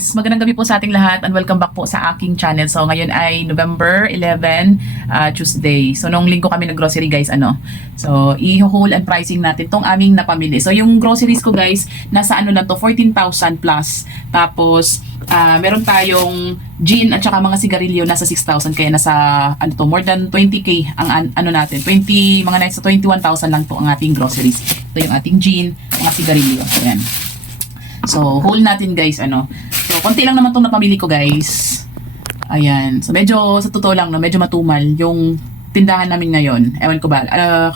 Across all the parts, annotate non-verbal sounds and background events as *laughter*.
Guys, magandang gabi po sa ating lahat and welcome back po sa aking channel. So ngayon ay November 11, uh, Tuesday. So nung linggo kami nag-grocery guys, ano. So i-haul and pricing natin tong aming napamili. So yung groceries ko guys, nasa ano lang to, 14,000 plus. Tapos ah, meron tayong gin at saka mga sigarilyo nasa 6,000 kaya nasa ano to, more than 20k ang an- ano natin. 20, mga nasa 21,000 lang to ang ating groceries. Ito yung ating gin, mga sigarilyo. Ayan. So, whole natin guys, ano. So, konti lang naman itong napamili ko guys. Ayan. So, medyo, sa totoo lang, no, medyo matumal yung tindahan namin ngayon. Ewan ko ba. ah,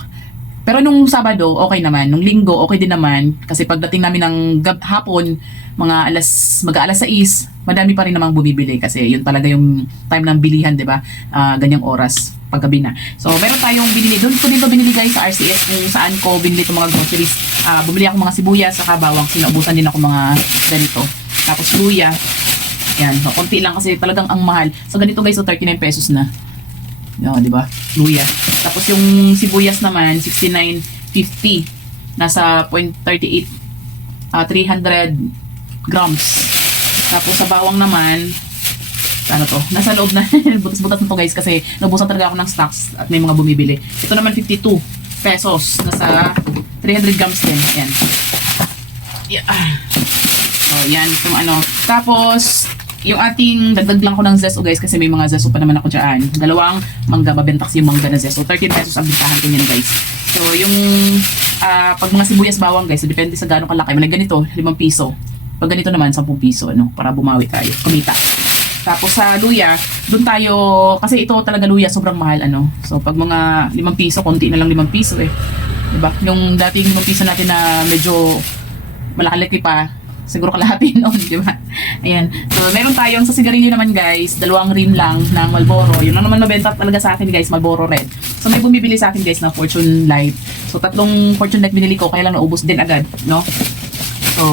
pero nung Sabado, okay naman. Nung Linggo, okay din naman. Kasi pagdating namin ng gab- hapon, mga alas, mag alas 6, madami pa rin namang bumibili. Kasi yun talaga yung time ng bilihan, di ba? Ah, ganyang oras, paggabi na. So, meron tayong binili. Doon ko dito binili guys sa RCS kung saan ko binili itong mga groceries. Ah, bumili ako mga sibuyas, saka bawang. Sinaubusan din ako mga ganito. Tapos luya. Yan, so, konti lang kasi talagang ang mahal. So, ganito guys, so 39 pesos na. Yan, di ba? Luya. Tapos yung sibuyas naman, 69.50. Nasa 0.38. ah 300 grams. Tapos sa bawang naman, ano to, nasa loob na, *laughs* butas-butas na to guys kasi nabusan talaga ako ng stocks at may mga bumibili. Ito naman 52 pesos. Nasa 300 grams din. Yan. Yeah. So, yan. Itong ano. Tapos, yung ating, dagdag lang ko ng zesto guys kasi may mga zesto pa naman ako dyan. Dalawang mangga, mabentax yung mangga na zesto. 13 pesos ang bintahan ko yan guys. So, yung ah, pag mga sibuyas bawang guys, so, depende sa gano'ng kalaki. May ganito, 5 piso. Pag ganito naman, 10 piso, ano, para bumawi tayo, kumita. Tapos sa luya, doon tayo, kasi ito talaga luya, sobrang mahal, ano. So, pag mga 5 piso, konti na lang 5 piso eh. Diba? Yung dating 5 piso natin na medyo malaki pa, siguro kalahati *laughs* noon, di ba? Ayan. So, meron tayong sa sigarilyo naman, guys, dalawang rim lang ng Marlboro. Yun lang naman mabenta talaga sa akin, guys, Marlboro Red. So, may bumibili sa akin, guys, ng Fortune Light. So, tatlong Fortune Light binili ko, kaya lang naubos din agad, no? So,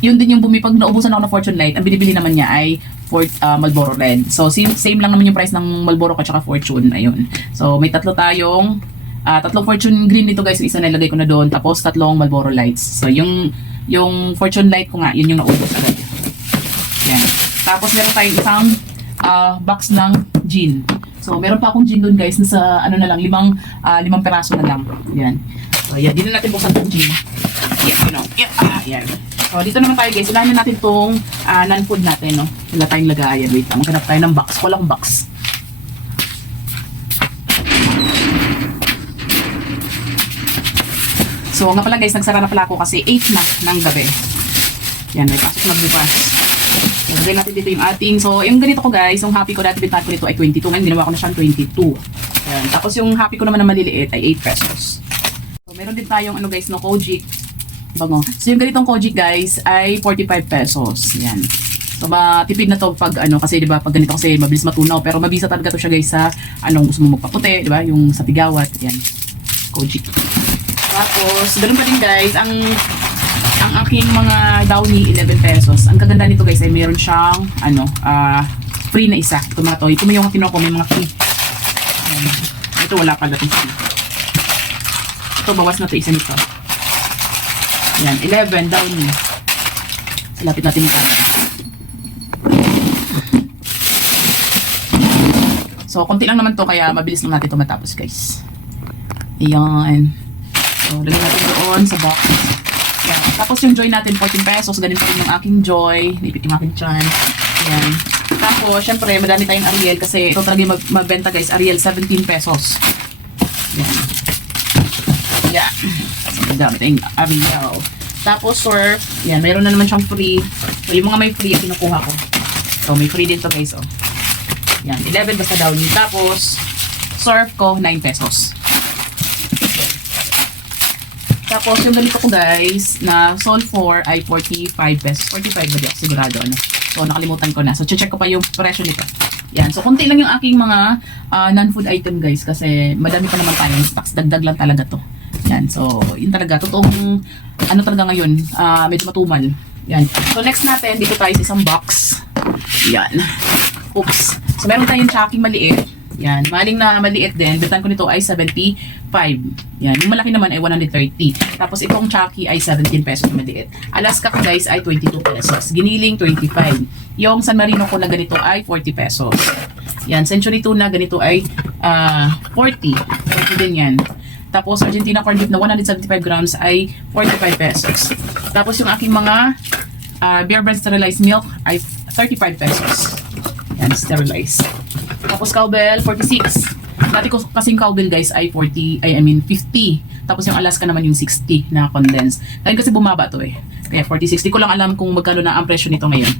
yun din yung bumi pag naubusan ako ng Fortune Light, ang binibili naman niya ay for uh, Marlboro Red. So same, same lang naman yung price ng Marlboro at saka Fortune. Ayun. So may tatlo tayong ah, tatlong Fortune Green dito guys, yung isa nilagay ko na doon, tapos tatlong Marlboro Lights. So yung yung Fortune Light ko nga, yun yung naubos agad. Yan. Tapos meron tayong isang ah, box ng gin. So meron pa akong gin doon guys, nasa ano na lang, limang ah, limang peraso na lang. Yan. So yan, dito na natin buksan tong gin. Yan, you know. Yan. Ah, yan. So, dito naman tayo guys. Ilahin na natin itong uh, non-food natin, no? Wala tayong lagayan. Wait lang. Maghanap tayo ng box. Wala akong box. So, nga pala guys, nagsara na pala ako kasi 8 na ng gabi. Yan, may pasok na bukas. Lagay natin dito yung ating. So, yung ganito ko guys, yung happy ko dati bintahan ko nito ay 22. Ngayon, ginawa ko na siyang 22. Yan. Tapos yung happy ko naman na maliliit ay 8 pesos. So, meron din tayong ano guys, no, Kojic. Bango. So, yung ganitong Kojic guys ay 45 pesos. Yan. So, matipid na to pag ano, kasi di ba pag ganito kasi mabilis matunaw. Pero mabisa talaga to siya guys sa anong gusto mo magpaputi, di ba? Yung sa tigawat. Yan. Kojic. Tapos, ganun pa din guys, ang ang aking mga downy 11 pesos. Ang kaganda nito guys ay meron siyang ano, ah free na isa. Ito mga to. Ito mo yung kinuha ko, may mga free. Yan. Ito wala pala itong free. Ito bawas na to isa nito. Yan, 11 downy. Lapit natin yung camera. So, konti lang naman to kaya mabilis lang natin ito matapos guys. Ayan. So, lagyan natin doon sa box. Yan. Tapos yung joy natin, 14 pesos. Ganun pa rin yung aking joy. Nipit yung aking chan. Yan. Tapos, syempre, madami tayong Ariel kasi ito talaga yung mag- magbenta guys. Ariel, 17 pesos. Yan. Yeah. So, madami tayong Ariel. Tapos, surf. Yan, mayroon na naman siyang free. So, yung mga may free, kinukuha ko. So, may free din to guys, oh. Yan, 11 basta daw niyo. Tapos, surf ko, 9 pesos. Tapos, yung ganito ko guys, na Sol 4 ay 45 pesos. 45 ba di ako sigurado, ano? So, nakalimutan ko na. So, check ko pa yung presyo nito. Yan. So, konti lang yung aking mga ah, non-food item guys kasi madami pa naman tayong stocks. Dagdag lang talaga to. Yan. So, yun talaga. Totoong, ano talaga ngayon, ah, medyo matumal. Yan. So, next natin, dito tayo sa isang box. Yan. Oops. So, meron tayong tracking maliit. Yan. Maling na maliit din. Bitan ko nito ay 75. Yan. Yung malaki naman ay 130. Tapos itong Chucky ay 17 pesos na maliit. Alaska ko guys ay 22 pesos. Giniling 25. Yung San Marino ko na ganito ay 40 pesos. Yan. Century tuna ganito ay ah, 40. 40 din yan. Tapos Argentina corned beef na 175 grams ay 45 pesos. Tapos yung aking mga ah, beer brand sterilized milk ay 35 pesos. Yan, sterilized. Tapos cowbell, 46. Dati ko kasing cowbell guys ay 40, ay I mean 50. Tapos yung Alaska naman yung 60 na condensed. Ngayon kasi bumaba to eh. Kaya 40, 60 ko lang alam kung magkano na ang presyo nito ngayon.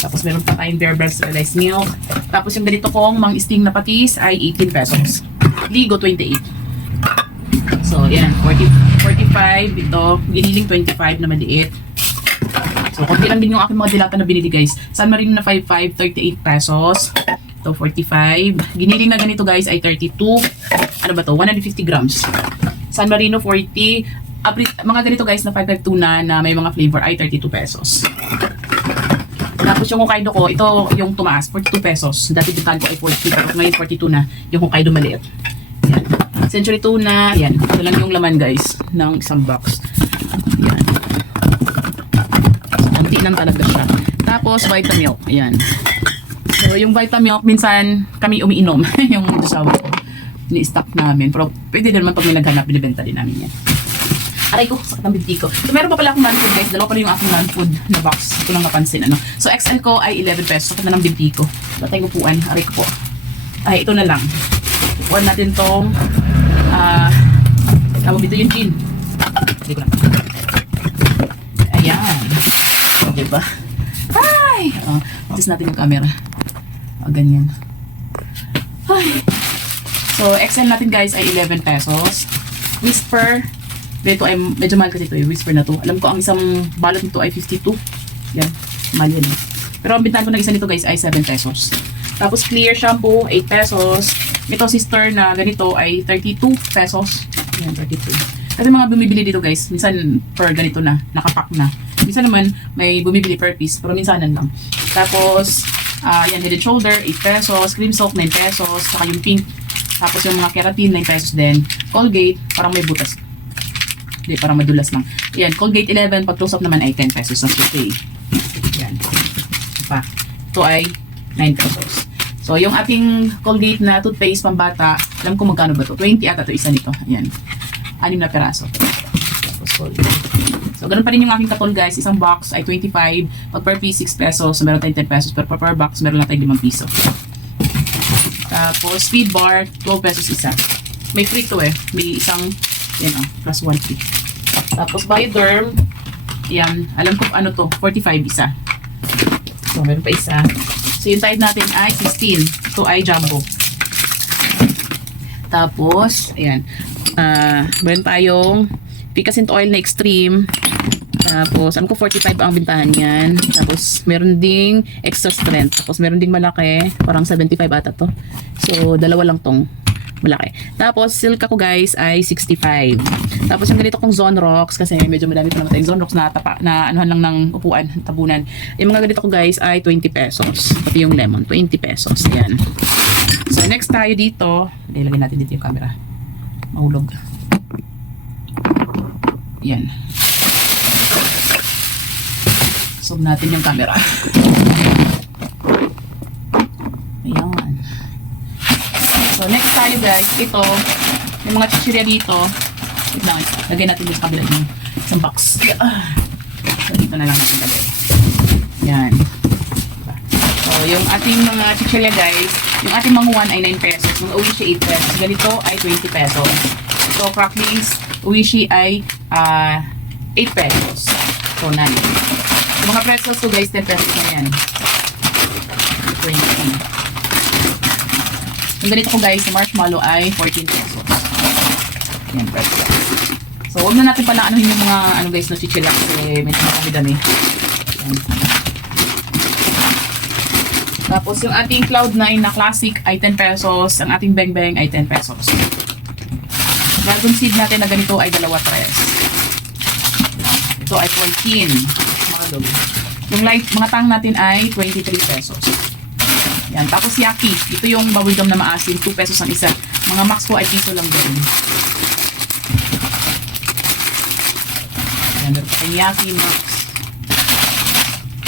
Tapos meron pa tayong beer brand sterilized milk. Tapos yung ganito kong mang sting na patis ay 18 pesos. Ligo 28. So, yan. 40, 45 ito. Giniling 25 na maliit. So, konti lang din yung aking mga dilata na binili guys. San Marino na 55, 38 pesos. Ito, 45. Giniling na ganito guys ay 32. Ano ba to? 150 grams. San Marino 40. Apri- mga ganito guys na 55 tuna na may mga flavor ay 32 pesos. Tapos yung Hokkaido ko, ito yung tumaas, 42 pesos. Dati bintahan ko ay 40, pero ngayon 42 na yung Hokkaido maliit. Yan. Century tuna, yan. Ito lang yung laman guys ng isang box. Yan. Kunti lang talaga siya. Tapos Vitamilk, ayan. So yung Vitamilk, minsan kami umiinom. *laughs* yung sasawa ko. Ni-stock namin. Pero pwede naman pag may naghanap, binibenta din namin yan. Aray ko, sakit ng binti ko. So, meron pa pala akong non-food guys. Dalawa pala yung aking non-food na box. Ito lang napansin. Ano. So, XL ko ay 11 pesos. Sakit na ng binti ko. Batay ko puan. Aray ko po. Ay, ito na lang. Puan natin tong ah, tawag dito yung gin. Hindi ko lang. Ayan. Diba? Ay! Oh, adjust natin yung camera. O, ganyan. Ay. So, XL natin guys ay 11 pesos. Whisper, dito ay medyo mahal kasi ito yung whisper na to. Alam ko ang isang balot nito ay 52. Yan, mahal yan. Pero ang bintahan ko ng isa nito guys ay 7 pesos. Tapos clear shampoo, 8 pesos. Ito sister na ganito ay 32 pesos. Yan, 32. Kasi mga bumibili dito guys, minsan per ganito na, nakapack na. Minsan naman may bumibili per piece, pero minsanan lang. Tapos, ah yan, head and shoulder, 8 pesos. Cream soap, 9 pesos. Saka yung pink. Tapos yung mga keratin, 9 pesos din. Colgate, parang may butas. Hindi, parang madulas lang. Yan, Colgate 11, pag close up naman ay 10 pesos ang shake. Yan. Pa. Ito ay 9 pesos. So, yung ating Colgate na toothpaste pambata, alam ko magkano ba to? 20 ata to isa nito. Ayan. Anim na peraso. Colgate. So, ganun pa rin yung aking katol guys. Isang box ay 25. Pag per piece, 6 pesos. So, meron tayong 10 pesos. Pero per, per box, meron lang tayong 5 piso. Tapos, speed bar, 12 pesos isa. May free to eh. May isang, yan o, plus 1 free. Tapos, Bioderm, yan, alam ko ano to, 45 isa. So, meron pa isa. So, yung tide natin ay 16. Ito ay jumbo. Tapos, ayan. Ah, meron tayong picassent oil na extreme. Tapos, alam ko 45 ang bintahan yan. Tapos, meron ding extra strength. Tapos, meron ding malaki. Parang 75 ata to. So, dalawa lang tong malaki. Tapos, silk ako guys ay 65. Tapos, yung ganito kong Zone Rocks, kasi medyo madami pa naman tayong Zone Rocks na, tapa, na anuhan lang ng upuan, tabunan. Yung mga ganito ko guys ay 20 pesos. Pati yung lemon, 20 pesos. Yan. So, next tayo dito. Ilagay natin dito yung camera. Mahulog. Yan. Zoom natin yung camera. Ayan. So, next tayo guys, ito, yung mga chichirya dito, wait lang, lagay natin sa kabila yung isang box. So, dito na lang natin lagay. Yan. So, yung ating mga chichirya guys, yung ating manguan ay 9 pesos, yung uwishi 8 pesos, ganito ay 20 pesos. So, cracklings, uwishi ay ah 8 pesos. So, 9. Yung mga pretzels ko guys, 10 pesos na yan. 20. Yung ganito ko guys, yung marshmallow ay 14 pesos. Yan, pretzels. So, huwag na natin pala anuhin yung mga ano guys, no chichila kasi medyo makami-dami. Tapos yung ating Cloud9 na classic ay 10 pesos. Ang ating Beng Beng ay 10 pesos. Dragon seed natin na ganito ay dalawa tres. Ito ay 14. Mga low. Yung light, mga tang natin ay 23 pesos. Yan. Tapos Yaki. Ito yung bubblegum na maasim. 2 pesos ang isa. Mga max ko ay piso lang din. Yan. Meron pa Yaki Max.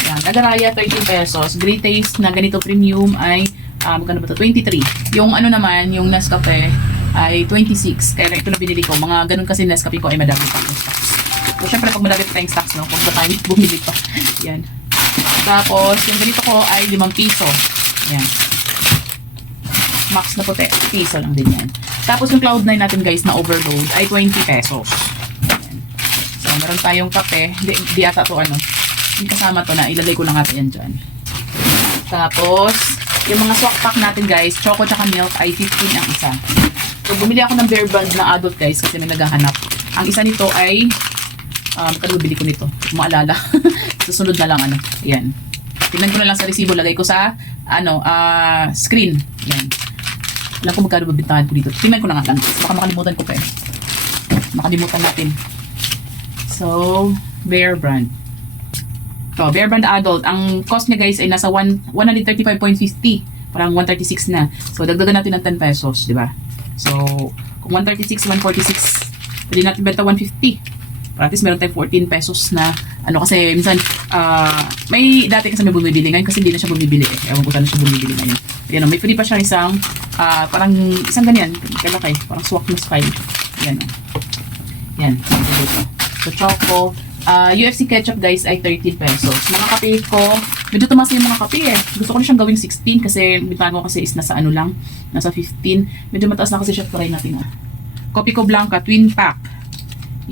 Yan. Nagaraya 13 pesos. Great taste na ganito premium ay um, magkano ba ito? 23. Yung ano naman, yung Nescafe ay 26. Kaya ito na binili ko. Mga ganun kasi Nescafe ko ay madami pa yung stocks. So, syempre, pag madami tayong stocks, no? Kung ba tayo bumili pa. *laughs* Yan. Tapos, yung ganito ko ay 5 piso. Yan. Max na puti. Piso lang din yan. Tapos, yung Cloud9 natin guys na overload ay 20 pesos. Yan. So, meron tayong kape. Di, di ata to ano. Yung kasama to na ilagay ko lang ata yan dyan. Tapos, yung mga swak pack natin guys, choco tsaka milk ay 15 ang isa. So, bumili ako ng bear brand na adult guys kasi may naghahanap. Ang isa nito ay, um, kano bili ko nito? Maalala. *laughs* Susunod na lang ano. Yan. Tingnan ko na lang sa resibo, lagay ko sa, ano, ah, screen. Yan. Alam ko magkano babintahan ko dito. Tingnan ko na nga lang. Baka makalimutan ko pa eh. Makalimutan natin. So, bear brand. So, Bear Brand Adult, ang cost niya guys ay nasa 1, 135.50. Parang 136 na. So, dagdagan natin ng 10 pesos, di ba? So, kung 136, 146, pwede natin benta 150. Para at least meron tayong 14 pesos na, ano kasi, minsan, ah, may dati kasi may bumibili ngayon kasi hindi na siya bumibili eh. Ewan ko saan siya bumibili ngayon. Yan, may free pa siya isang, ah, parang, isang ganyan, kalaki, parang swak na style. Yan. Yan. So, choco. Ah, UFC ketchup guys ay 13 pesos. Mga kape ko, medyo tumaas yung mga kape eh. Gusto ko na siyang gawing 16 kasi bitago kasi is nasa ano lang, nasa 15. Medyo mataas na kasi siya. Try natin ah. Kopi ko Blanca, twin pack.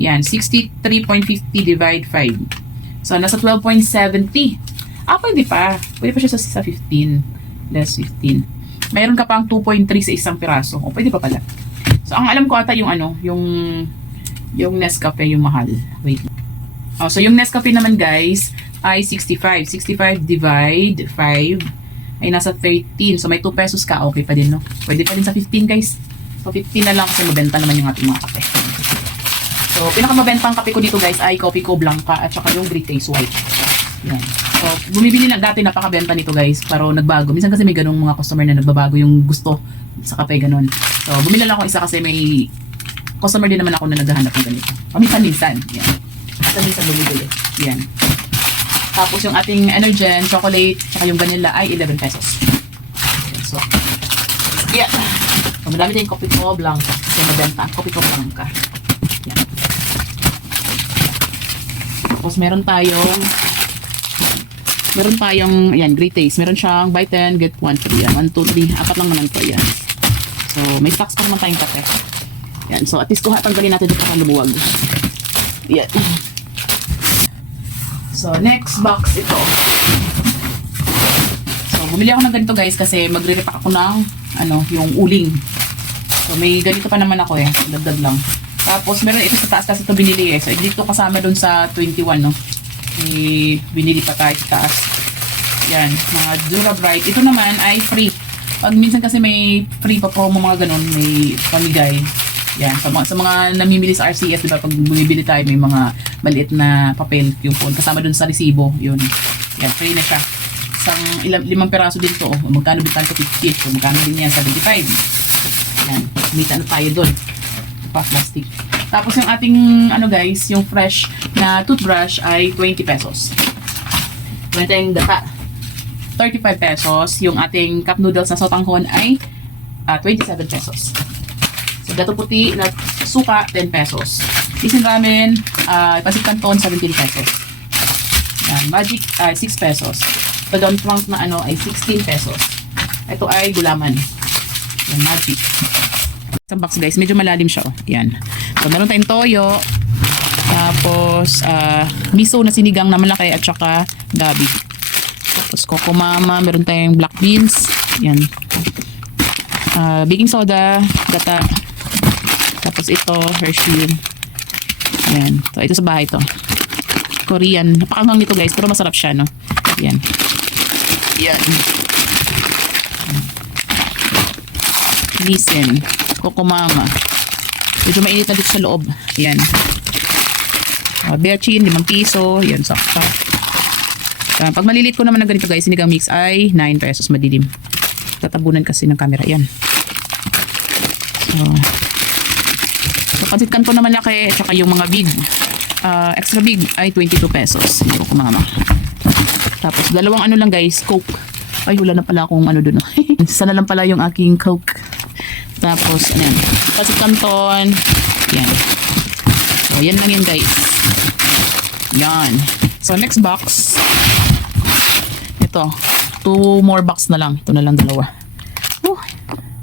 Yan, 63.50 divide 5. So, nasa 12.70. Ah, pwede pa. Pwede pa siya sa, sa 15. Less 15. Mayroon ka pang 2.3 sa isang piraso. O, pwede pa pala. So, ang alam ko ata yung ano, yung yung Nescafe yung mahal. Wait. Oh, so yung Nescafe naman guys ay 65. 65 divide 5 ay nasa 13. So may 2 pesos ka. Okay pa din no? Pwede pa din sa 15 guys. So 15 na lang kasi mabenta naman yung ating mga kape. So pinakamabentang kape ko dito guys ay Coffee Co Blanca at saka yung Great Taste White. Yan. So bumibili na dati napakabenta nito guys pero nagbago. Minsan kasi may ganung mga customer na nagbabago yung gusto sa kape ganun. So bumili lang ako isa kasi may customer din naman ako na naghahanap ng ganito. Paminsan-minsan. Yan. Paminsan bumibili. Yan. Tapos yung ating Energen, chocolate, tsaka yung vanilla ay 11 pesos. So, yeah. So, madami tayong kopi ko blanca. Kasi mabenta ang kopi ko blanca. Yan. Tapos meron tayong meron tayong, yan, great taste. Meron siyang buy 10, get 1 free. Yan, 1, 2, 3. Apat lang naman to. Yan. So, may stocks pa naman tayong kape. Yan. So, at least kuha, tanggalin natin dito para lumuwag. Yan. So, next box ito. So, bumili ako ng ganito guys kasi magre-repack ako ng ano, yung uling. So, may ganito pa naman ako eh. Dagdag lang. Tapos, meron ito sa taas kasi ito binili eh. So, dito kasama dun sa 21, no? May binili pa tayo sa taas. Yan, mga Dura Bright. Ito naman ay free. Pag minsan kasi may free pa promo mga ganun, may pamigay. Yan, sa mga, sa mga namimili sa RCS, di ba, pag bumibili tayo, may mga maliit na papel, phone, kasama dun sa resibo, yun. Yan, free na siya. Isang ilang, limang peraso din to, oh. magkano din tayo 50, so magkano din yan, 75. Yan, kumita na tayo dun. Pa, plastic. Tapos yung ating, ano guys, yung fresh na toothbrush ay 20 pesos. Ito yung data. 35 pesos. Yung ating cup noodles na sotanghon ay ah, 27 pesos. Gato puti na suka, 10 pesos. Isin ramen, uh, pasit canton, 17 pesos. Yan, magic, ah, 6 pesos. Ito down trunk na ano ay 16 pesos. Ito ay gulaman. Yan, magic. Isang box guys, medyo malalim siya oh. Yan. So, meron tayong toyo. Tapos, ah, miso na sinigang na malaki at saka gabi. Tapos, coco mama. Meron tayong black beans. Yan. Ah, baking soda, gata. Tapos ito, Hershey. Yan. So, ito sa bahay to. Korean. Napakanghang nito guys, pero masarap siya, no? Yan. Yan. Listen. Coco Mama. Medyo mainit na dito sa loob. Yan. Uh, Bechin, 5 piso. Yan, sakto. Uh, pag malilit ko naman ng ganito guys, sinigang mix ay 9 pesos madilim. Tatabunan kasi ng camera. Yan. So, pansit kanto naman laki, tsaka yung mga big, ah, extra big ay 22 pesos. Hindi ko kumama. Tapos dalawang ano lang guys, Coke. Ay, wala na pala akong ano dun. *laughs* Isa na lang pala yung aking Coke. Tapos, ano yan, pansit canton. Yan. So, yan lang yan guys. Yan. So, next box. Ito. Two more box na lang. Ito na lang dalawa. Whew.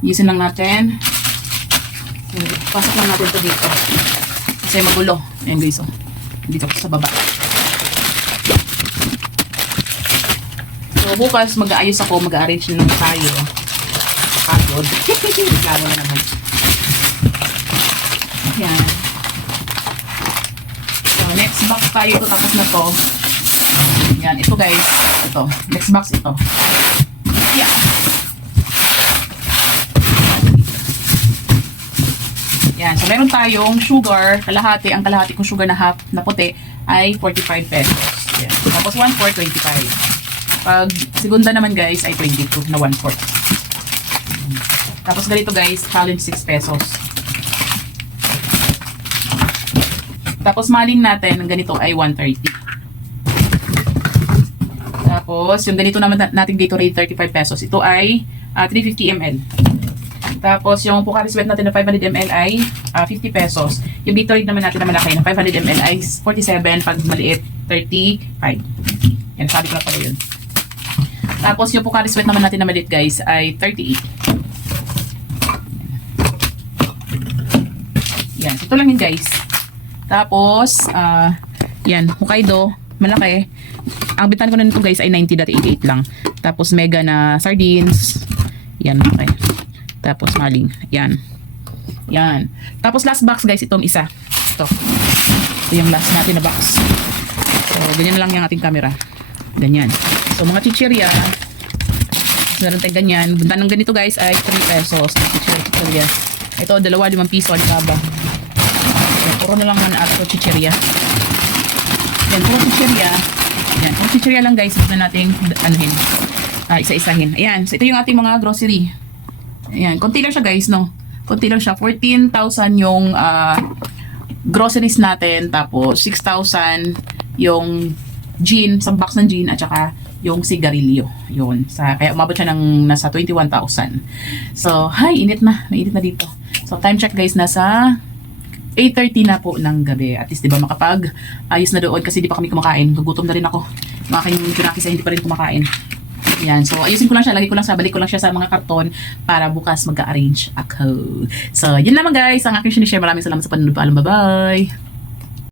Iusin lang natin. Pasok lang natin to dito. Kasi magulo. Ayan guys, oh. Dito sa baba. So, bukas mag-aayos ako, mag-arrange na lang tayo. Pagod. *laughs* Reklamo na naman. Yan. So, next box tayo. Ito, tapos na to. Yan, ito guys. Ito. Next box ito. Yeah. Yan. So, meron tayong sugar. Kalahati. Ang kalahati kong sugar na half na puti ay 45 pesos. Yan. Tapos 1 4, 25. Pag segunda naman guys ay 22 na 1 4. Tapos ganito guys, challenge 6 pesos. Tapos maling natin, ang ganito ay 130. Tapos, yung ganito naman na- natin Gatorade 35 pesos. Ito ay ah, 350 ml. Tapos, yung Pocari Sweat natin na 500 ml ay ah, 50 pesos. Yung Gatorade naman natin na malaki na 500 ml ay 47. Pag maliit, 35. Yan, sabi ko na pala yun. Tapos, yung Pocari Sweat naman natin na maliit guys ay 38. Yan, ito lang yun guys. Tapos, ah, yan, Hokkaido, malaki. Ang bitan ko na nito guys ay 90.88 lang. Tapos mega na sardines. Yan, okay. Tapos maling. Yan. Yan. Tapos last box guys, itong isa. Ito. Ito yung last natin na box. So, ganyan lang yung ating camera. Ganyan. So, mga chichirya. Meron tayong ganyan. Bunta ng ganito guys ay 3 pesos. Chichirya. Ito, dalawa, limang piso. Alibaba. Yan, puro na lang man at chichirya. Yan, puro chichirya. Yan, puro chichirya lang guys. Ito na natin, anuhin. Ah, isa-isahin. Ayan, so ito yung ating mga grocery. Ayan, konti lang siya guys, no? Konti lang siya. 14,000 yung ah, groceries natin. Tapos, 6,000 yung gin, isang box ng gin, at saka yung sigarilyo. Yun. Sa, kaya umabot siya ng nasa 21,000. So, hi, init na. Mainit na dito. So, time check guys, nasa 8.30 na po ng gabi. At least, di ba, makapag ayos na doon kasi di pa kami kumakain. Gugutom na rin ako. Mga kayong pinakisa, hindi pa rin kumakain. Yan. So, ayusin ko lang siya. Lagi ko lang sa, balik ko lang siya sa mga karton para bukas mag-arrange ako. So, yun naman guys. Ang aking sinishare. Maraming salamat sa panonood. Paalam. Bye-bye.